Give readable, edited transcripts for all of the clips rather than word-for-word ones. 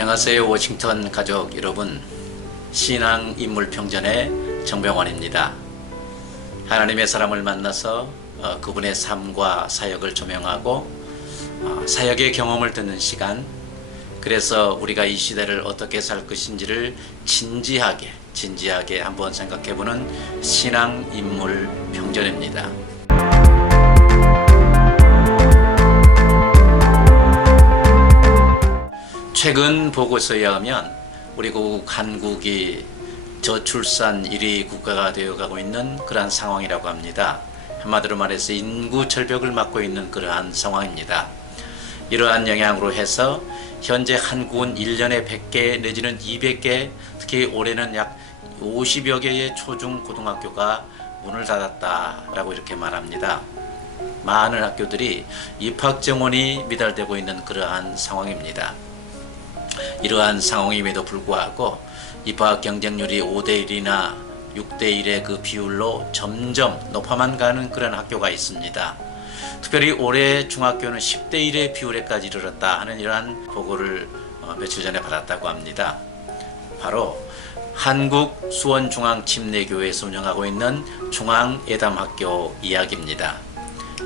안녕하세요. 워싱턴 가족 여러분, 신앙인물평전의 정병환입니다. 하나님의 사람을 만나서 그분의 삶과 사역을 조명하고 사역의 경험을 듣는 시간, 그래서 우리가 이 시대를 어떻게 살 것인지를 진지하게 한번 생각해보는 신앙인물평전입니다. 최근 보고서에 의하면 우리 한국이 저출산 1위 국가가 되어가고 있는 그러한 상황이라고 합니다. 한마디로 말해서 인구 절벽을 맞고 있는 그러한 상황입니다. 이러한 영향으로 해서 현재 한국은 1년에 100개 내지는 200개, 특히 올해는 약 50여 개의 초중 고등학교가 문을 닫았다라고 이렇게 말합니다. 많은 학교들이 입학 정원이 미달되고 있는 그러한 상황입니다. 이러한 상황임에도 불구하고 입학 경쟁률이 5대1이나 6대1의 그 비율로 점점 높아만 가는 그런 학교가 있습니다. 특별히 올해 중학교는 10대1의 비율에까지 이르렀다 하는 이러한 보고를 며칠 전에 받았다고 합니다. 바로 한국 수원중앙침례교회에서 운영하고 있는 중앙예담학교 이야기입니다.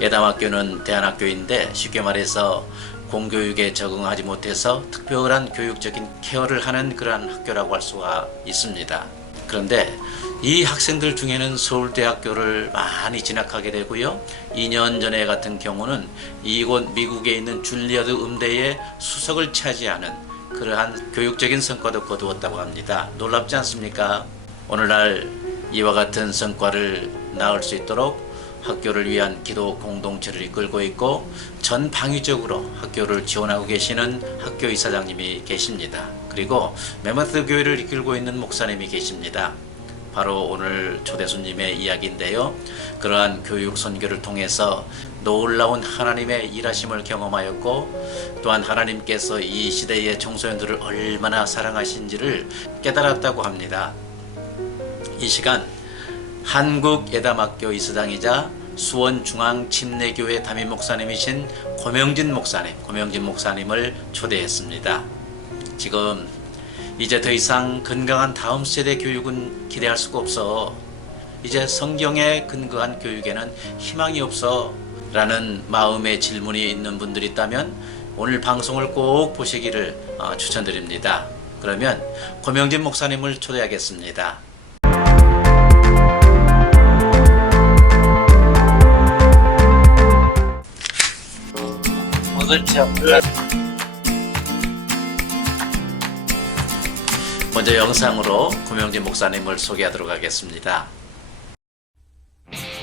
예담학교는 대안학교인데 쉽게 말해서 공교육에 적응하지 못해서 특별한 교육적인 케어를 하는 그러한 학교라고 할 수가 있습니다. 그런데 이 학생들 중에는 서울대학교를 많이 진학하게 되고요. 2년 전에 같은 경우는 이곳 미국에 있는 줄리어드 음대의 수석을 차지하는 그러한 교육적인 성과도 거두었다고 합니다. 놀랍지 않습니까? 오늘날 이와 같은 성과를 낳을 수 있도록 학교를 위한 기도 공동체를 이끌고 있고 전방위적으로 학교를 지원하고 계시는 학교 이사장님이 계십니다. 그리고 메모스 교회를 이끌고 있는 목사님이 계십니다. 바로 오늘 초대 손님의 이야기인데요. 그러한 교육 선교를 통해서 놀라운 하나님의 일하심을 경험하였고 또한 하나님께서 이 시대의 청소년들을 얼마나 사랑하신지를 깨달았다고 합니다. 이 시간 한국예담학교 이사장이자 수원중앙침례교회 담임 목사님이신 고명진 목사님을 초대했습니다. 지금 이제 더 이상 건강한 다음 세대 교육은 기대할 수가 없어. 이제 성경에 근거한 교육에는 희망이 없어 라는 마음의 질문이 있는 분들이 있다면 오늘 방송을 꼭 보시기를 추천드립니다. 그러면 고명진 목사님을 초대하겠습니다. 먼저 영상으로 고명진 목사님을 소개하도록 하겠습니다.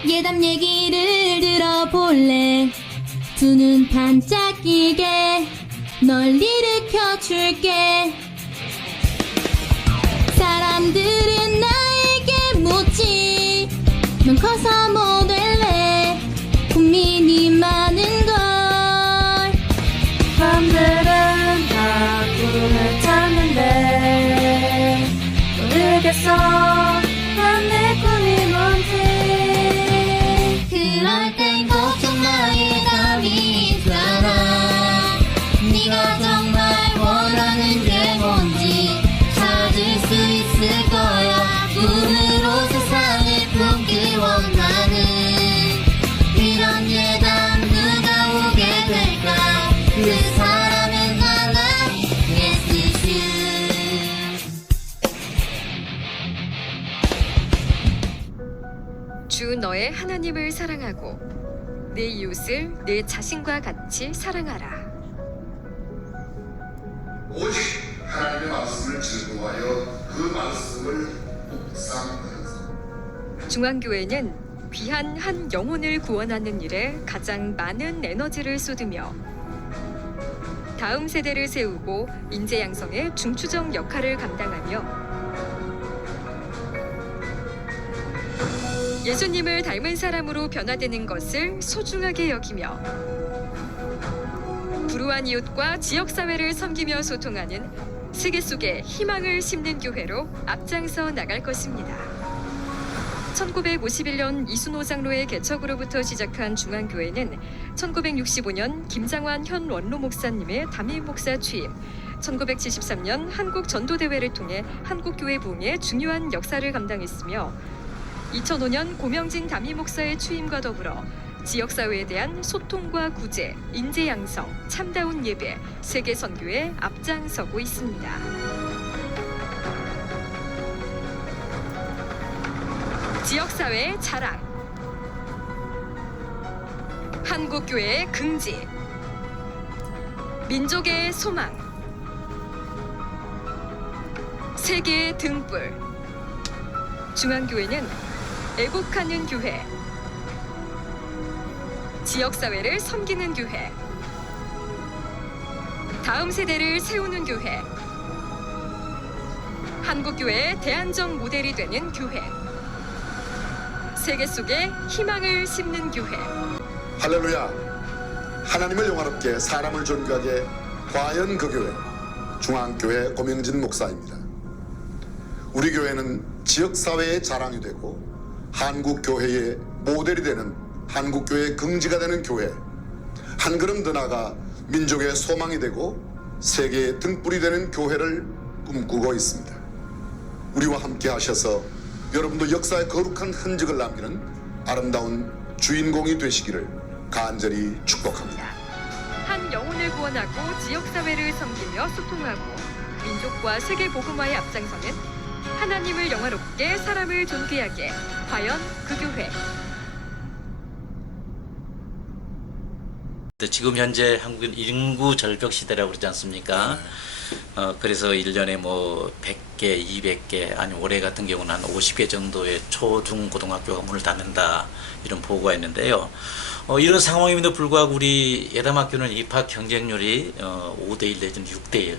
예담 얘기를 들어볼래. 두 눈 반짝이게 널 일으켜줄게. 사람들은 나에게 묻지 넌 커서 뭐 될래. 고민이 많은 걸. 밤들은 다 꿈을 찾는데 모르겠어 난 내 꿈이 뭔지. 그럴 땐 걱정 마. 예담이 있잖아. 네가 정말 원하는 게 뭔지 찾을 수 있을 거야. 꿈으로 세상을 품길 원하는 이런 예담 누가 오게 될까. 그 사람은 하나. Yes, it's you. 주 너의 하나님을 사랑하고 내 이웃을 내 자신과 같이 사랑하라. 오직 하나님의 말씀을 즐거워하여 그 말씀을 묵상하면서. 중앙교회는 귀한 한 영혼을 구원하는 일에 가장 많은 에너지를 쏟으며 다음 세대를 세우고 인재 양성의 중추적 역할을 감당하며 예수님을 닮은 사람으로 변화되는 것을 소중하게 여기며 불우한 이웃과 지역사회를 섬기며 소통하는 세계 속에 희망을 심는 교회로 앞장서 나갈 것입니다. 1951년 이순호 장로의 개척으로부터 시작한 중앙교회는 1965년 김장환 현 원로 목사님의 담임 목사 취임, 1973년 한국 전도대회를 통해 한국교회 부흥에 중요한 역사를 감당했으며 2005년 고명진 담임 목사의 취임과 더불어 지역사회에 대한 소통과 구제, 인재 양성, 참다운 예배, 세계 선교에 앞장서고 있습니다. 지역사회의 자랑, 한국교회의 긍지, 민족의 소망, 세계의 등불. 중앙교회는 애국하는 교회, 지역사회를 섬기는 교회, 다음 세대를 세우는 교회, 한국교회의 대안적 모델이 되는 교회, 세계 속에 희망을 심는 교회. 할렐루야. 하나님을 영화롭게 사람을 존귀하게 과연 그 교회 중앙교회 고명진 목사입니다. 우리 교회는 지역사회의 자랑이 되고 한국교회의 모델이 되는 한국교회의 긍지가 되는 교회, 한 걸음 더 나아가 민족의 소망이 되고 세계의 등불이 되는 교회를 꿈꾸고 있습니다. 우리와 함께 하셔서 여러분도 역사의 거룩한 흔적을 남기는 아름다운 주인공이 되시기를 간절히 축복합니다. 한 영혼을 구원하고 지역사회를 섬기며 소통하고 민족과 세계 복음화에 앞장서는 하나님을 영화롭게 사람을 존귀하게 과연 그 교회. 지금 현재 한국은 인구 절벽 시대라고 그러지 않습니까? 그래서 1년에 뭐 100개, 200개, 아니 올해 같은 경우는 한 50개 정도의 초, 중, 고등학교가 문을 닫는다 이런 보고가 있는데요. 이런 상황임에도 불구하고 우리 예담학교는 입학 경쟁률이 5대1 내지는 6대1,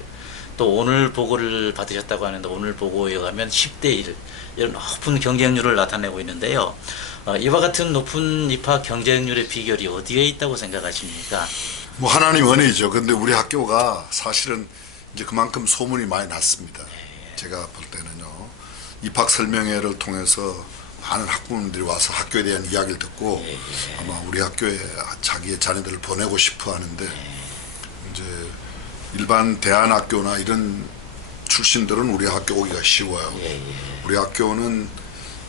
또 오늘 보고를 받으셨다고 하는데 오늘 보고에 의하면 10대1 이런 높은 경쟁률을 나타내고 있는데요. 이와 같은 높은 입학 경쟁률의 비결이 어디에 있다고 생각하십니까? 뭐 하나님 은혜죠. 근데 우리 학교가 사실은 이제 그만큼 소문이 많이 났습니다. 제가 볼 때는요. 입학 설명회를 통해서 많은 학부모님들이 와서 학교에 대한 이야기를 듣고 아마 우리 학교에 자기의 자녀들을 보내고 싶어 하는데 이제 일반 대안학교나 이런 출신들은 우리 학교 오기가 쉬워요. 우리 학교는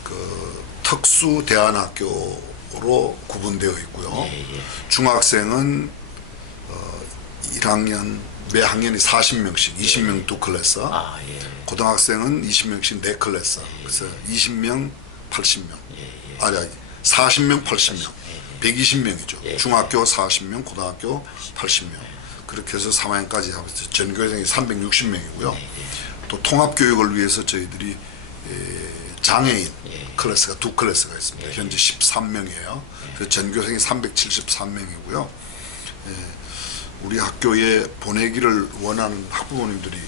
그 특수 대안학교로 구분되어 있고요. 중학생은 1학년 매 학년이 40명씩 20명 두 클래스, 고등학생은 20명씩 네 클래스, 그래서 20명 80명, 아니 40명 80명 120명이죠. 중학교 40명, 고등학교 80명, 그렇게 해서 3학년까지 하면서 전교생이 360명이고요. 또 통합교육을 위해서 저희들이 장애인 클래스가 두 클래스가 있습니다. 현재 13명이에요. 그래서 전교생이 373명이고요. 우리 학교에 보내기를 원하는 학부모님들이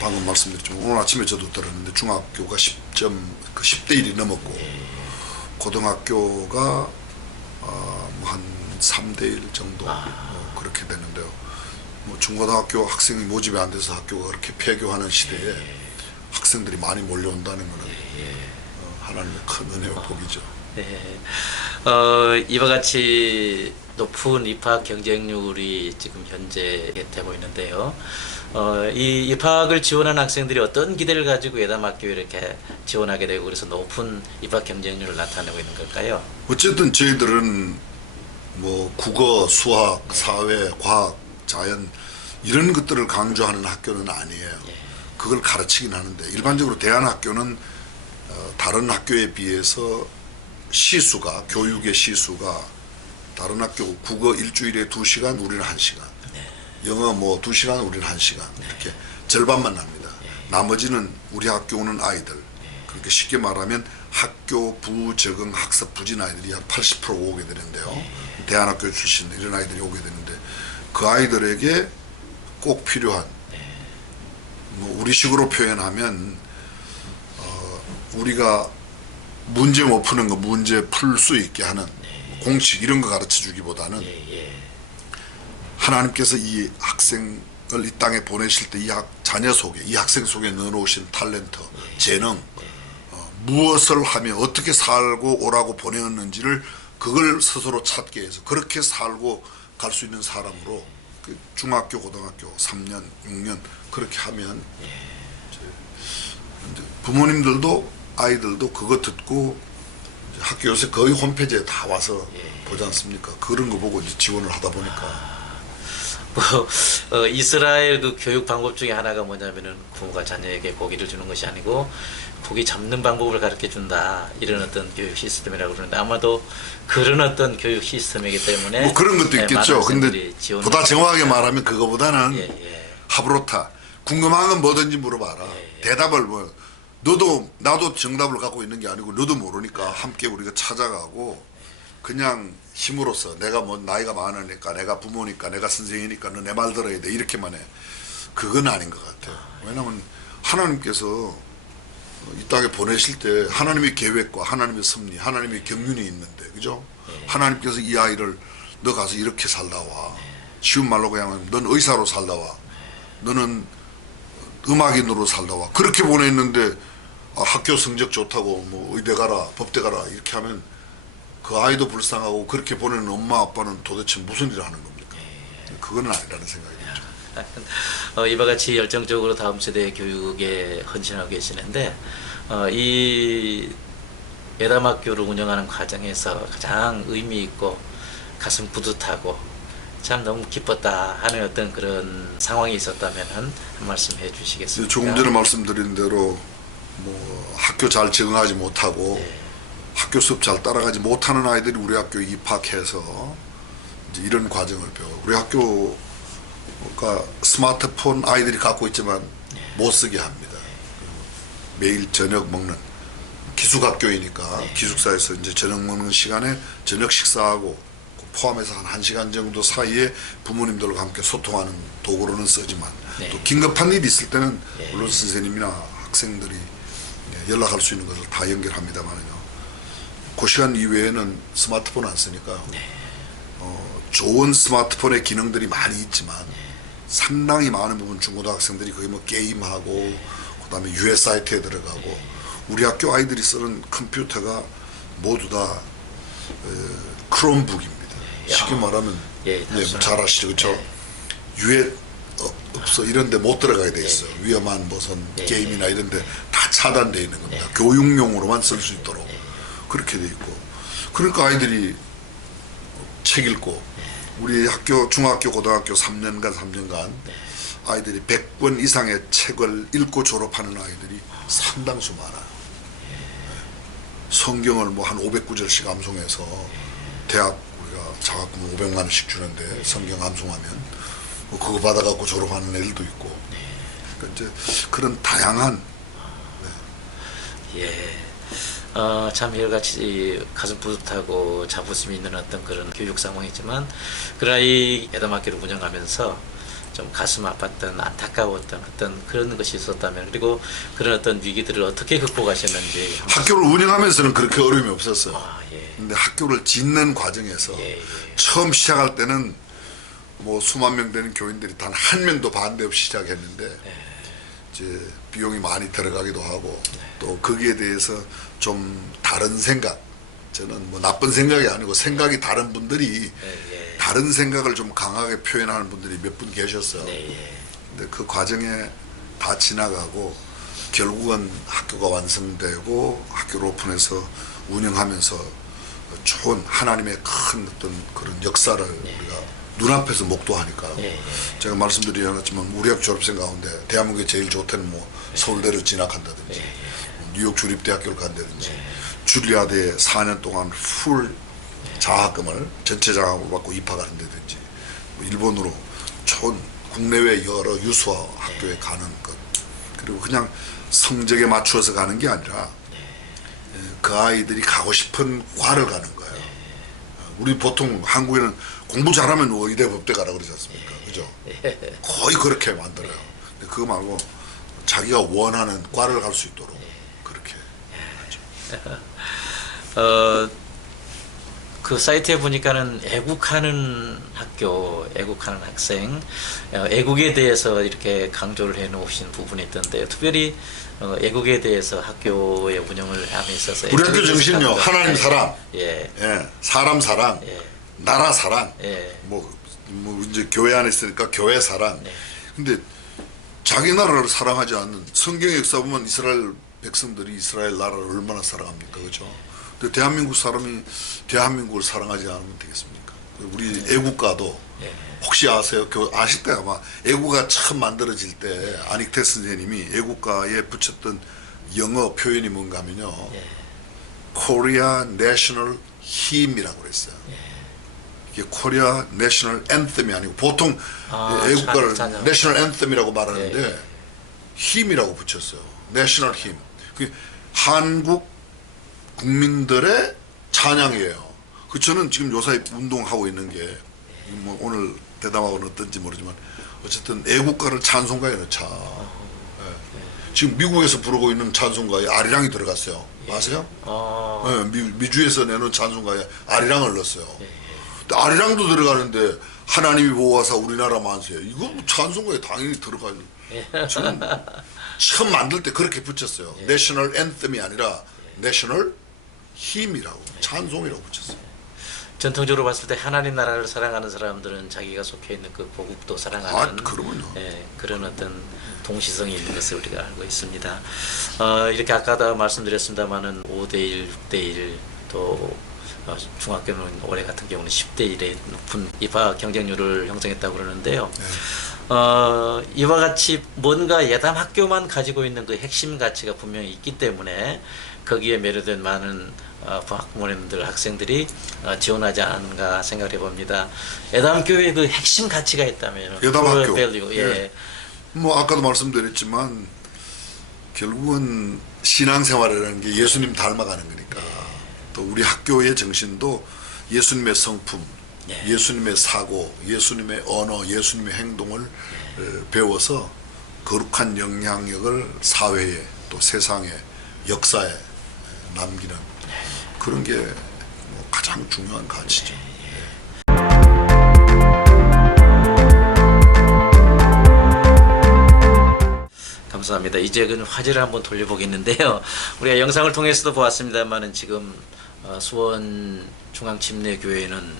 방금 말씀드렸지만 오늘 아침에 저도 들었는데 중학교가 10대 1이 넘었고 고등학교가 한 3대 1 정도 그렇게 되는데요. 뭐 중고등학교 학생이 모집이 안 돼서 학교가 그렇게 폐교하는 시대에 학생들이 많이 몰려온다는 것은 하나님의 큰 은혜와 복이죠. 이와 같이 높은 입학 경쟁률이 지금 현재 되고 있는데요. 이 입학을 지원한 학생들이 어떤 기대를 가지고 예담학교에 이렇게 지원하게 되고 그래서 높은 입학 경쟁률을 나타내고 있는 걸까요? 어쨌든 저희들은 뭐 국어, 수학, 사회, 과학, 자연 이런 것들을 강조하는 학교는 아니에요. 그걸 가르치긴 하는데 일반적으로 대안학교는 다른 학교에 비해서 시수가, 교육의 시수가 다른 학교 국어 일주일에 2시간, 우리는 1시간, 영어 뭐 2시간, 우리는 1시간, 이렇게 절반만 납니다. 나머지는 우리 학교 오는 아이들, 그렇게 쉽게 말하면 학교 부적응 학습 부진 아이들이 한 80% 오게 되는데요. 대안학교 출신 이런 아이들이 오게 되는데 그 아이들에게 꼭 필요한, 뭐 우리식으로 표현하면 우리가 문제 못 푸는 거 문제 풀 수 있게 하는 공식 이런 거 가르쳐 주기보다는 하나님께서 이 학생을 이 땅에 보내실 때 이 자녀 속에, 이 학생 속에 넣어놓으신 탤런트, 재능, 무엇을 하며 어떻게 살고 오라고 보내었는지를 그걸 스스로 찾게 해서 그렇게 살고 갈 수 있는 사람으로 그 중학교, 고등학교 3년, 6년 그렇게 하면 이제 부모님들도 아이들도 그거 듣고 이제 학교 요새 거의 홈페이지에 다 와서 보지 않습니까? 그런 거 보고 이제 지원을 하다 보니까 이스라엘 그 교육 방법 중에 하나가 뭐냐면은 부모가 자녀에게 고기를 주는 것이 아니고 고기 잡는 방법을 가르쳐 준다, 이런 어떤 교육 시스템이라고 그러는데, 아마도 그런 어떤 교육 시스템이기 때문에 뭐 그런 것도 네, 있겠죠. 많은 근데 학생들이 지원을 보다 정확하게 했으니까. 말하면 그거보다는 예. 하브로타, 궁금한 건 뭐든지 물어봐라. 대답을 뭐 나도 정답을 갖고 있는 게 아니고 너도 모르니까 함께 우리가 찾아가고, 그냥 힘으로써 내가 뭐 나이가 많으니까, 내가 부모니까, 내가 선생이니까 너 내 말 들어야 돼, 이렇게만 해. 그건 아닌 것 같아요. 왜냐하면 하나님께서 이 땅에 보내실 때 하나님의 계획과 하나님의 섭리, 하나님의 경륜이 있는데, 그죠? 하나님께서 이 아이를 너 가서 이렇게 살다 와. 쉬운 말로 그냥 하면 넌 의사로 살다 와. 너는 음악인으로 살다 와. 그렇게 보냈는데 학교 성적 좋다고 뭐 의대 가라, 법대 가라 이렇게 하면 그 아이도 불쌍하고, 그렇게 보내는 엄마 아빠는 도대체 무슨 일을 하는 겁니까? 그건 아니라는 생각이 들죠. 이와 같이 열정적으로 다음 세대의 교육에 헌신하고 계시는데, 이 예담학교를 운영하는 과정에서 가장 의미 있고 가슴 뿌듯하고 참 너무 기뻤다 하는 어떤 그런 상황이 있었다면 한 말씀 해주시겠습니까? 조금 전에 말씀드린 대로 뭐 학교 잘 적응하지 못하고 학교 수업 잘 따라가지 못하는 아이들이 우리 학교에 입학해서 이제 이런 과정을 배워. 우리 학교가 스마트폰 아이들이 갖고 있지만 못 쓰게 합니다. 매일 저녁 먹는 기숙학교이니까 기숙사에서 이제 저녁 먹는 시간에 저녁 식사하고 포함해서 한 1시간 정도 사이에 부모님들과 함께 소통하는 도구로는 쓰지만 또 긴급한 일이 있을 때는 물론 선생님이나 학생들이 연락할 수 있는 것을 다 연결합니다만요. 그 시간 이외에는 스마트폰 안 쓰니까 좋은 스마트폰의 기능들이 많이 있지만 상당히 많은 부분 중고등학생들이 거의 뭐 게임하고 그다음에 유해 사이트에 들어가고, 우리 학교 아이들이 쓰는 컴퓨터가 모두 다 크롬북입니다. 쉽게 말하면 잘 아시죠, 그렇죠? 유해 없어 이런 데 못 들어가게 돼 있어요. 위험한 무슨 게임이나 이런 데 다 차단되어 있는 겁니다. 교육용으로만 쓸 수 있도록 그렇게 돼 있고, 그러니까 아이들이 책 읽고, 우리 학교 중학교 고등학교 3년간 아이들이 100권 이상의 책을 읽고 졸업하는 아이들이 상당수 많아요. 성경을 뭐 한 500구절씩 암송해서 대학 우리가 장학금 500만 원씩 주는데 성경 암송하면 뭐 그거 받아갖고 졸업하는 애들도 있고, 그러니까 이제 그런 다양한 참 이와같이 가슴 뿌듯하고 자부심이 있는 어떤 그런 교육 상황이지만, 그러나 이 예담학교를 운영하면서 좀 가슴 아팠던, 안타까웠던 어떤 그런 것이 있었다면, 그리고 그런 어떤 위기들을 어떻게 극복하셨는지. 학교를 운영하면서는 그렇게 어려움이 없었어요. 근데 학교를 짓는 과정에서 처음 시작할 때는 뭐 수만 명 되는 교인들이 단 한 명도 반대 없이 시작했는데 이제 비용이 많이 들어가기도 하고 또 거기에 대해서 좀 다른 생각, 저는 뭐 나쁜 생각이 아니고 생각이 다른 분들이 다른 생각을 좀 강하게 표현하는 분들이 몇 분 계셨어요. 근데 그 과정에 다 지나가고 결국은 학교가 완성되고 학교를 오픈해서 운영하면서 좋은 하나님의 큰 어떤 그런 역사를 우리가 눈앞에서 목도하니까 제가 말씀드리지 않았지만 우리 학교 졸업생 가운데 대한민국에 제일 좋다는 뭐 서울대를 진학한다든지 뉴욕 주립대학교를 간다든지 줄리아대에 4년 동안 풀 장학금을 전체 장학금을 받고 입학을 한다든지 뭐 일본으로 좋은 국내외 여러 유수화 학교에 가는 것, 그리고 그냥 성적에 맞추어서 가는 게 아니라 그 아이들이 가고 싶은 과를 가는 거예요. 우리 보통 한국에는 공부 잘하면 의대 법대 가라 그러지 않습니까? 그죠? 거의 그렇게 만들어요. 근데 그거 말고 자기가 원하는 과를 갈 수 있도록 그렇게 하죠. 그 사이트에 보니까는 애국하는 학교, 애국하는 학생, 애국에 대해서 이렇게 강조를 해 놓으신 부분이 있던데, 특별히 애국에 대해서 학교의 운영을 함에 있어서 우리 학교 정신요, 하나님 사랑, 예. 사람 사랑, 나라 사랑, 예. 뭐 뭐 이제 교회 안에 있으니까 교회 사랑. 근데 자기 나라를 사랑하지 않는, 성경 역사 보면 이스라엘 백성들이 이스라엘 나라를 얼마나 사랑합니까, 그렇죠? 근데 대한민국 사람이 대한민국을 사랑하지 않으면 되겠습니까? 우리 애국가도 혹시 아세요? 아실 거야 아마. 애국가 처음 만들어질 때 아닉테스 선생님이 애국가에 붙였던 영어 표현이 뭔가 하면요, Korea National Hymn이라고 그랬어요. 이게 코리아 내셔널 앤them이 아니고 보통 애국가를 내셔널 앤them이라고 말하는데 힘이라고 붙였어요. 내셔널 힘. 그 한국 국민들의 찬양이에요. 그 저는 지금 요새 운동하고 있는 게 뭐 오늘 대담하고는 어떤지 모르지만 어쨌든 애국가를 찬송가에 넣자. 지금 미국에서 부르고 있는 찬송가에 아리랑이 들어갔어요. 아세요? 미주에서 내는 찬송가에 아리랑을 넣었어요. 아리랑도 들어가는데 하나님이 보호하사 우리나라 만세. 이거 찬송가에 당연히 들어가요. 지금 처음 만들 때 그렇게 붙였어요. 내셔널 앤them이 아니라 내셔널 힘이라고, 찬송이라고 붙였어요. 전통적으로 봤을 때 하나님 나라를 사랑하는 사람들은 자기가 속해 있는 그 보국도 사랑하는 그러면요. 그런 어떤 동시성이 있는 것을 우리가 알고 있습니다. 이렇게 아까도 말씀드렸습니다만은 5대1, 6대1 또 중학교는 올해 같은 경우는 10대1의 높은 입학 경쟁률을 형성했다고 그러는데요. 이와 같이 뭔가 예담 학교만 가지고 있는 그 핵심 가치가 분명히 있기 때문에 거기에 매료된 많은 부모님들, 학생들이 지원하지 않은가 생각을 해봅니다. 예담교회의 그 핵심 가치가 있다면 예담학교. 예. 뭐 아까도 말씀드렸지만 결국은 신앙생활이라는 게 예수님 닮아가는 거니까 또 우리 학교의 정신도 예수님의 성품, 예수님의 사고, 예수님의 언어, 예수님의 행동을 배워서 거룩한 영향력을 사회에 또 세상에 역사에 남기는 그런 게 뭐 가장 중요한 가치죠. 감사합니다. 이제 그 화제를 한번 돌려보겠는데요. 우리가 영상을 통해서도 보았습니다만은 지금 수원 중앙침례교회는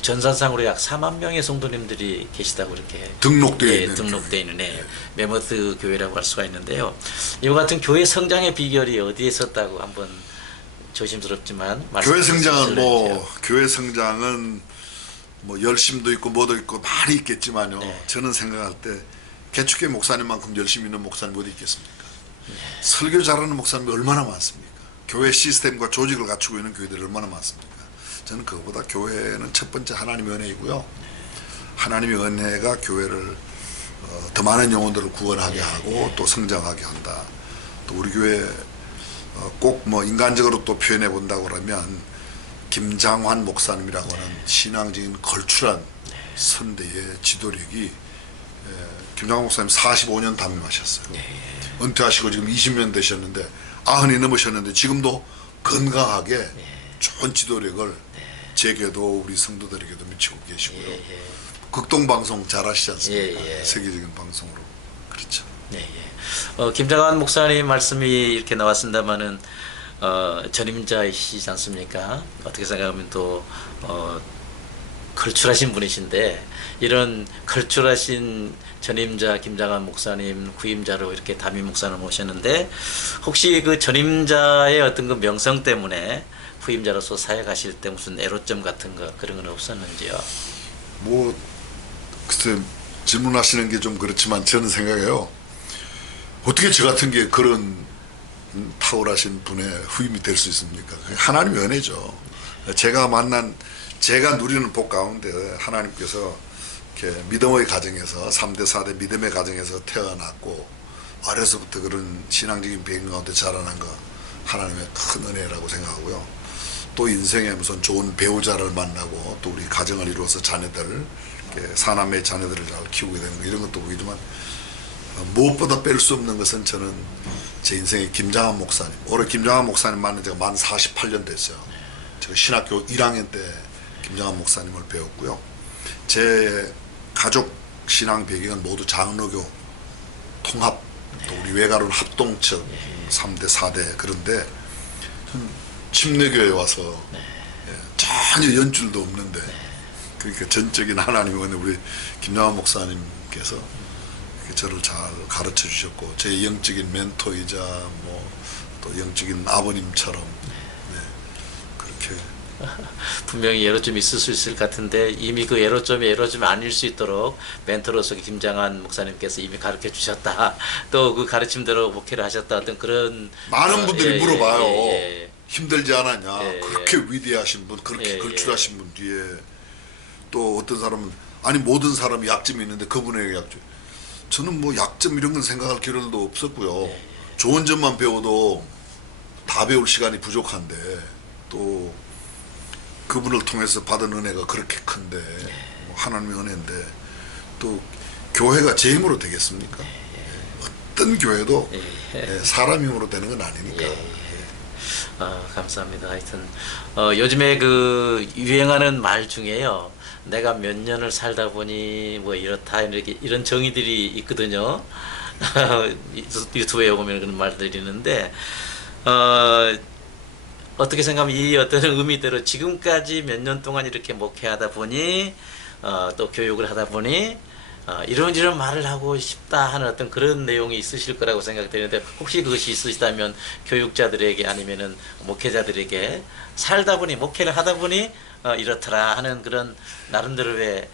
전산상으로 약 4만 명의 성도님들이 계시다고 이렇게 등록되어 있는 메모스 교회라고 할 수가 있는데요. 이와 같은 교회 성장의 비결이 어디에 있었다고 한번 조심스럽지만 교회 성장은 교회 성장은 뭐 열심도 있고 뭐도 있고 많이 있겠지만요. 저는 생각할 때 개축교회 목사님만큼 열심히 있는 목사님 어디 있겠습니까? 설교 잘하는 목사님이 얼마나 많습니까? 교회 시스템과 조직을 갖추고 있는 교회들이 얼마나 많습니까? 저는 그것보다 교회는 첫 번째 하나님의 은혜이고요. 하나님의 은혜가 교회를 더 많은 영혼들을 구원하게 하고 또 성장하게 한다. 또 우리 교회 꼭 뭐 인간적으로 또 표현해 본다고 그러면 김장환 목사님이라고 하는 신앙적인 걸출한 선대의 지도력이 김장환 목사님 45년 담임하셨어요. 은퇴하시고 지금 20년 되셨는데 90이 넘으셨는데 지금도 건강하게 좋은 지도력을 제게도 우리 성도들에게도 미치고 계시고요. 극동방송 잘하시지 않습니까? 세계적인 방송으로. 그렇죠. 김장환 목사님 말씀이 이렇게 나왔습니다만은 전임자이시지 않습니까? 어떻게 생각하면 또 걸출하신 분이신데 이런 걸출하신 전임자 김장환 목사님 후임자로 이렇게 담임 목사를 모셨는데 혹시 그 전임자의 어떤 그 명성 때문에 후임자로서 사역하실 때 무슨 애로점 같은 거 그런 건 없었는지요? 뭐 글쎄 질문하시는 게 좀 그렇지만 저는 생각해요. 어떻게 저 같은 게 그런 탁월하신 분의 후임이 될 수 있습니까? 하나님의 은혜죠. 제가 누리는 복 가운데 하나님께서 이렇게 믿음의 가정에서 3대 4대 믿음의 가정에서 태어났고 어려서부터 그런 신앙적인 배경 가운데 자라난 거 하나님의 큰 은혜라고 생각하고요. 또 인생에 무슨 좋은 배우자를 만나고 또 우리 가정을 이루어서 자녀들 사남의 자녀들을 잘 키우게 되는 거 이런 것도 보이지만 무엇보다 뺄 수 없는 것은 저는 제 인생의 김장환 목사님. 올해 김장환 목사님 만난 지가 만 48년 됐어요. 제가 신학교 1학년 때 김장환 목사님을 배웠고요. 제 가족 신앙 배경은 모두 장로교 통합 또 우리 외가론 합동측 3대 4대 그런데 침례교회에 와서 전혀 연줄도 없는데 그러니까 전적인 하나님은 우리 김양환 목사님께서 저를 잘 가르쳐 주셨고 제 영적인 멘토이자 뭐 또 영적인 아버님처럼 그렇게 분명히 예로점이 있을 수 있을 것 같은데 이미 그 예로점이 아닐 수 있도록 멘토로서 김장한 목사님께서 이미 가르쳐 주셨다. 또 그 가르침대로 목회를 하셨다. 어떤 그런 많은 분들이 물어봐요. 예. 힘들지 않았냐. 예, 그렇게 위대하신 분, 그렇게 예, 걸출하신 분 뒤에 또 어떤 사람은 아니 모든 사람이 약점이 있는데 그분에게 약점. 저는 뭐 약점 이런 건 생각할 겨를도 없었고요. 좋은 점만 배워도 다 배울 시간이 부족한데 또 그분을 통해서 받은 은혜가 그렇게 큰데 뭐 하나님의 은혜인데 또 교회가 제 힘으로 되겠습니까? 어떤 교회도 사람 힘으로 되는 건 아니니까. 감사합니다. 하여튼 요즘에 그 유행하는 말 중에요. 내가 몇 년을 살다 보니 뭐 이렇다 이렇게 이런 정의들이 있거든요. 유튜브에 오면 그런 말들이 있는데 어떻게 생각하면 이 어떤 의미대로 지금까지 몇 년 동안 이렇게 목회하다 보니 또 교육을 하다 보니 이런 말을 하고 싶다 하는 어떤 그런 내용이 있으실 거라고 생각되는데 혹시 그것이 있으시다면 교육자들에게 아니면은 목회자들에게 살다 보니 목회를 하다 보니 이렇더라 하는 그런 나름대로의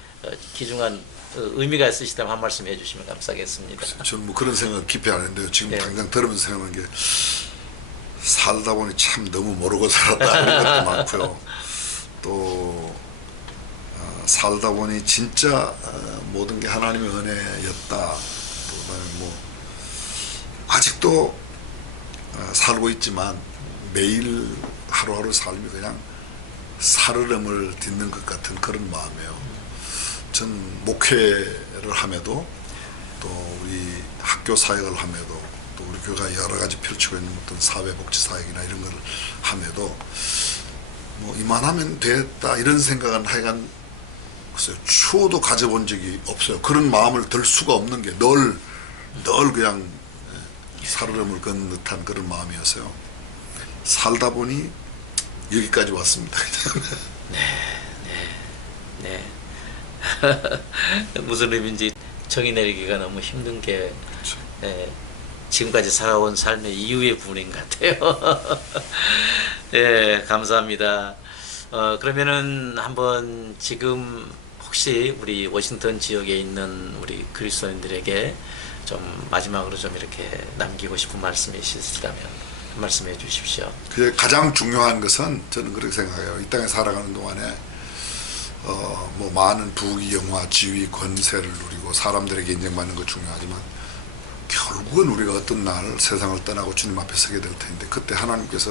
기중한 의미가 있으시다면 한 말씀 해주시면 감사하겠습니다. 저는 뭐 그런 생각 깊이 안 했는데요. 지금 네. 당장 들으면서 생각하는 게 살다 보니 참 너무 모르고 살았다 이런 것도 많고요. 또 살다 보니 진짜 모든 게 하나님의 은혜였다. 또 그다음에 뭐 아직도 살고 있지만 매일 하루하루 삶이 그냥 살얼음을 딛는 것 같은 그런 마음이에요. 전 목회를 함에도 또 우리 학교 사역을 함에도 또 우리 교회가 여러 가지 펼치고 있는 어떤 사회복지 사역이나 이런 걸 함에도 뭐 이만하면 됐다 이런 생각은 하여간 글쎄요 추호도 가져본 적이 없어요. 그런 마음을 들 수가 없는 게 늘 그냥 살얼음을 걷는 듯한 그런 마음이었어요. 살다 보니 여기까지 왔습니다. 네. 무슨 의미인지 정의 내리기가 너무 힘든 게 지금까지 살아온 삶의 이유의 부분인 것 같아요. 예, 감사합니다. 그러면은 한번 지금 혹시 우리 워싱턴 지역에 있는 우리 그리스도인들에게 좀 마지막으로 좀 이렇게 남기고 싶은 말씀이 있으시다면 한 말씀해 주십시오. 그게 가장 중요한 것은 저는 그렇게 생각해요. 이 땅에 살아가는 동안에 뭐 많은 부귀 영화 지위 권세를 누리고 사람들에게 인정받는 거 중요하지만 결국은 우리가 어떤 날 세상을 떠나고 주님 앞에 서게 될 텐데 그때 하나님께서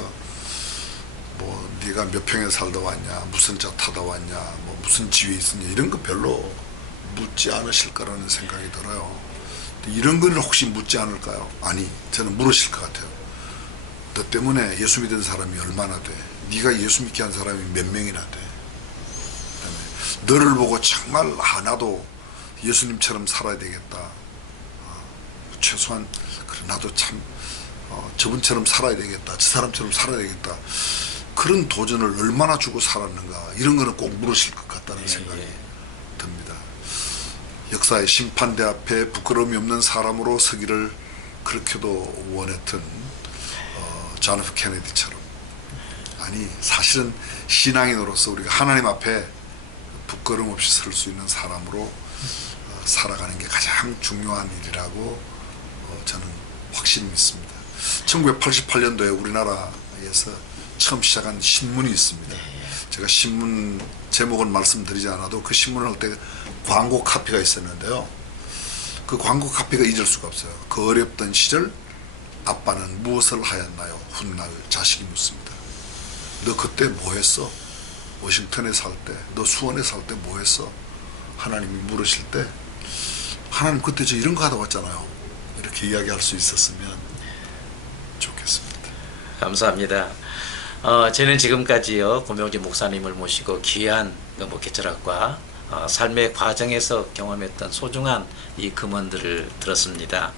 뭐 네가 몇 평에 살다 왔냐 무슨 차 타다 왔냐 뭐 무슨 지위에 있었냐 이런 거 별로 묻지 않으실 거라는 생각이 들어요. 이런 거는 혹시 묻지 않을까요? 아니 저는 물으실 것 같아요. 너 때문에 예수 믿은 사람이 얼마나 돼? 네가 예수 믿게 한 사람이 몇 명이나 돼? 너를 보고 정말 나도 예수님처럼 살아야 되겠다. 최소한 그래 나도 참 저분처럼 살아야 되겠다. 저 사람처럼 살아야 되겠다. 그런 도전을 얼마나 주고 살았는가 이런 거는 꼭 물으실 것 같다는 생각이 듭니다. 역사의 심판대 앞에 부끄러움이 없는 사람으로 서기를 그렇게도 원했던 존 F 케네디처럼 아니 사실은 신앙인으로서 우리가 하나님 앞에 부끄러움 없이 설 수 있는 사람으로 살아가는 게 가장 중요한 일이라고 저는 확실히 믿습니다. 1988년도에 우리나라에서 처음 시작한 신문이 있습니다. 제가 신문 제목은 말씀드리지 않아도 그 신문을 할 때 광고 카피가 있었는데요. 그 광고 카피가 잊을 수가 없어요. 그 어렵던 시절 아빠는 무엇을 하였나요? 훗날 자식이 묻습니다. 너 그때 뭐 했어? 워싱턴에 살 때, 너 수원에 살 때 뭐 했어? 하나님이 물으실 때 하나님 그때 저 이런 거 하다 왔잖아요. 이렇게 이야기할 수 있었으면 좋겠습니다. 감사합니다. 저는 지금까지요 고명진 목사님을 모시고 귀한 목회 철학과 삶의 과정에서 경험했던 소중한 이 금언들을 들었습니다.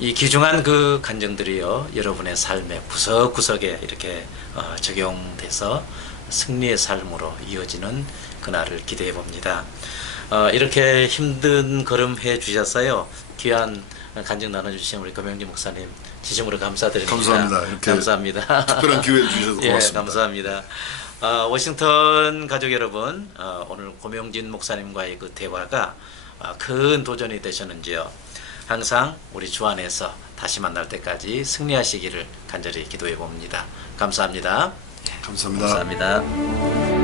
이 귀중한 그 간증들이요 여러분의 삶의 구석구석에 이렇게 적용돼서 승리의 삶으로 이어지는 그날을 기대해 봅니다. 이렇게 힘든 걸음 해 주셨어요. 귀한 간증 나눠주신 우리 고명진 목사님 진심으로 감사드립니다. 감사합니다. 이렇게 감사합니다. 특별한 기회를 주셔서 예, 고맙습니다. 감사합니다. 워싱턴 가족 여러분, 오늘 고명진 목사님과의 그 대화가 큰 도전이 되셨는지요. 항상 우리 주 안에서 다시 만날 때까지 승리하시기를 간절히 기도해 봅니다. 감사합니다. 감사합니다. 감사합니다.